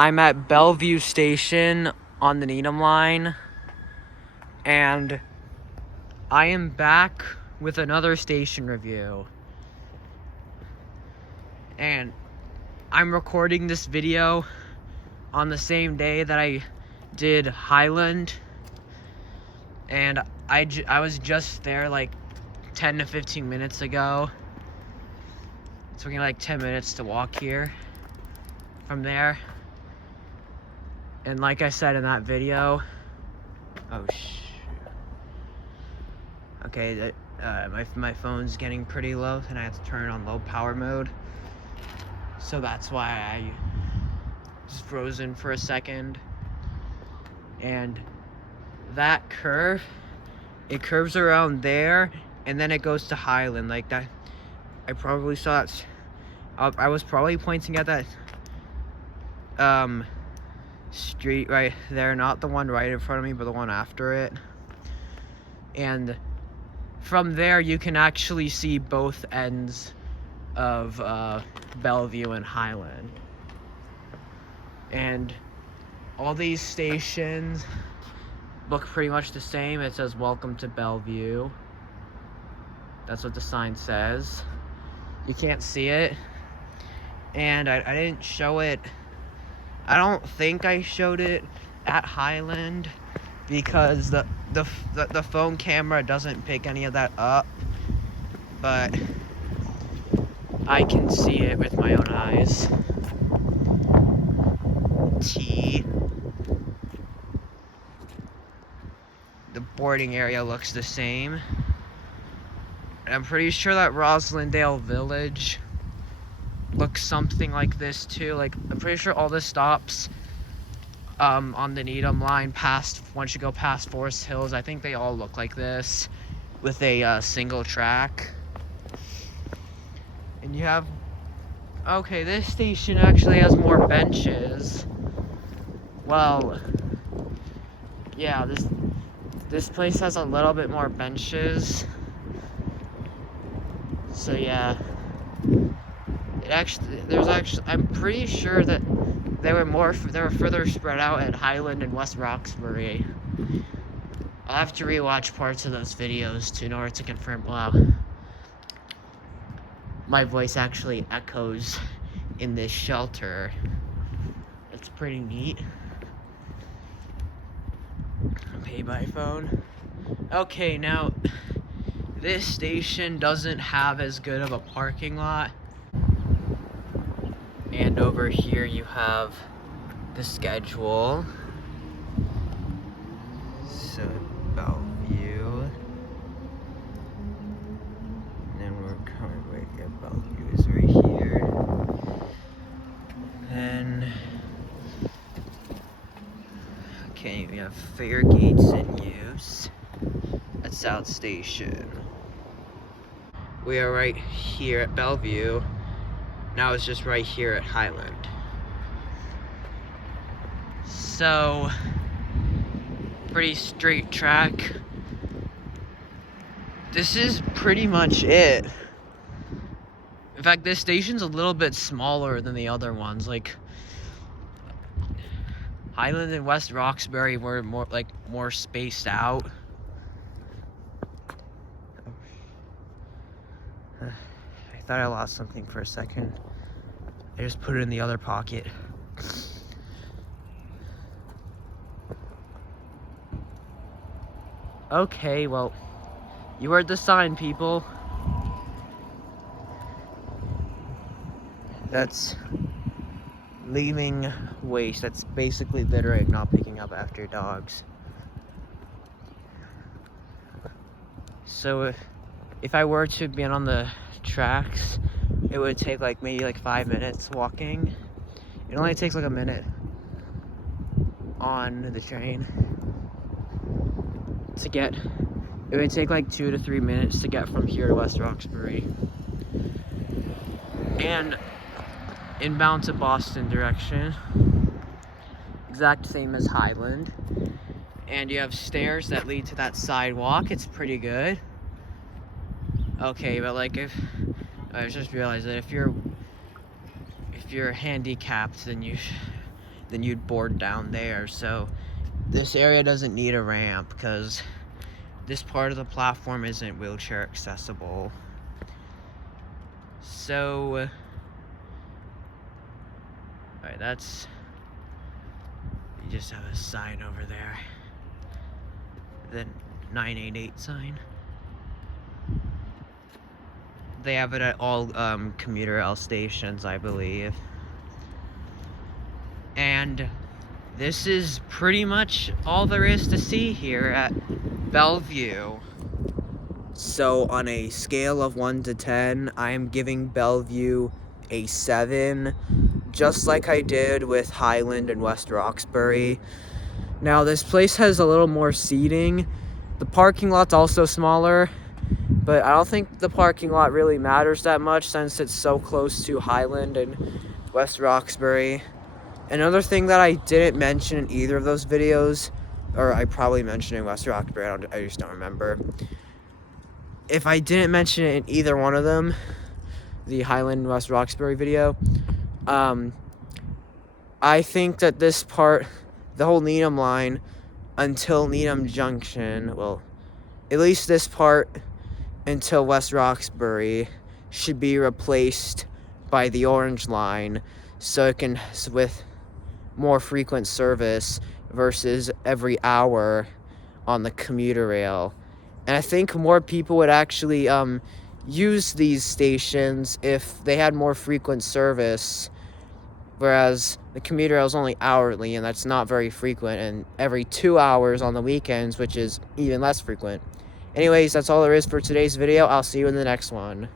I'm at Bellevue Station on the Needham line, and I am back with another station review. And I'm recording this video on the same day that I did Highland, and I was just there like 10 to 15 minutes ago. It took me like 10 minutes to walk here from there. And like I said in that video, okay, my phone's getting pretty low, and I have to turn it on low power mode. So that's why I just frozen for a second. And that curve, it curves around there, and then it goes to Highland like that. I probably saw that. I was probably pointing at that street right there, not the one right in front of me, but the one after it. And from there you can actually see both ends of Bellevue and Highland. And all these stations look pretty much the same. It says "Welcome to Bellevue." That's what the sign says. You can't see it, and I didn't show it. I don't think I showed it at Highland because the phone camera doesn't pick any of that up, but I can see it with my own eyes. The boarding area looks the same. And I'm pretty sure that Roslindale Village looks something like this too. Like, I'm pretty sure all the stops on the Needham line once you go past Forest Hills, I think they all look like this with a single track. And you have, okay, this station actually has more benches. Well, yeah, this place has a little bit more benches. So yeah, I'm pretty sure that they were further spread out at Highland and West Roxbury. I'll have to rewatch parts of those videos in order to confirm. Wow, my voice actually echoes in this shelter. It's pretty neat. Pay by phone. Okay, now this station doesn't have as good of a parking lot. And over here you have the schedule. So Bellevue. And then we're coming right here. Bellevue is right here. And okay, we have fare gates in use at South Station. We are right here at Bellevue. Now it's just right here at Highland. So, pretty straight track. This is pretty much it. In fact, this station's a little bit smaller than the other ones. Like, Highland and West Roxbury were more spaced out. I thought I lost something for a second. I just put it in the other pocket. Okay, well, you heard the sign, people. That's leaving waste. That's basically littering, not picking up after dogs. So if I were to be on the tracks, it would take maybe 5 minutes walking. It only takes like a minute on the train to get. It would take like 2 to 3 minutes to get from here to West Roxbury. And inbound to Boston direction, exact same as Highland. And you have stairs that lead to that sidewalk. It's pretty good. Okay, but I just realized that if you're handicapped, then then you'd board down there. So this area doesn't need a ramp because this part of the platform isn't wheelchair accessible. So, alright, that's, you just have a sign over there. The 988 sign. They have it at all commuter rail stations, I believe. And this is pretty much all there is to see here at Bellevue. So on a scale of 1 to 10, I am giving Bellevue a 7, just like I did with Highland and West Roxbury. Now this place has a little more seating. The parking lot's also smaller, but I don't think the parking lot really matters that much since it's so close to Highland and West Roxbury. Another thing that I didn't mention in either of those videos, or I probably mentioned in West Roxbury, I just don't remember. If I didn't mention it in either one of them, the Highland and West Roxbury video, I think that this part, the whole Needham line until Needham Junction, well, at least this part until West Roxbury should be replaced by the Orange line so it can, with more frequent service versus every hour on the commuter rail. And I think more people would actually use these stations if they had more frequent service, whereas the commuter rail is only hourly, and that's not very frequent, and every 2 hours on the weekends, which is even less frequent. Anyways, that's all there is for today's video. I'll see you in the next one.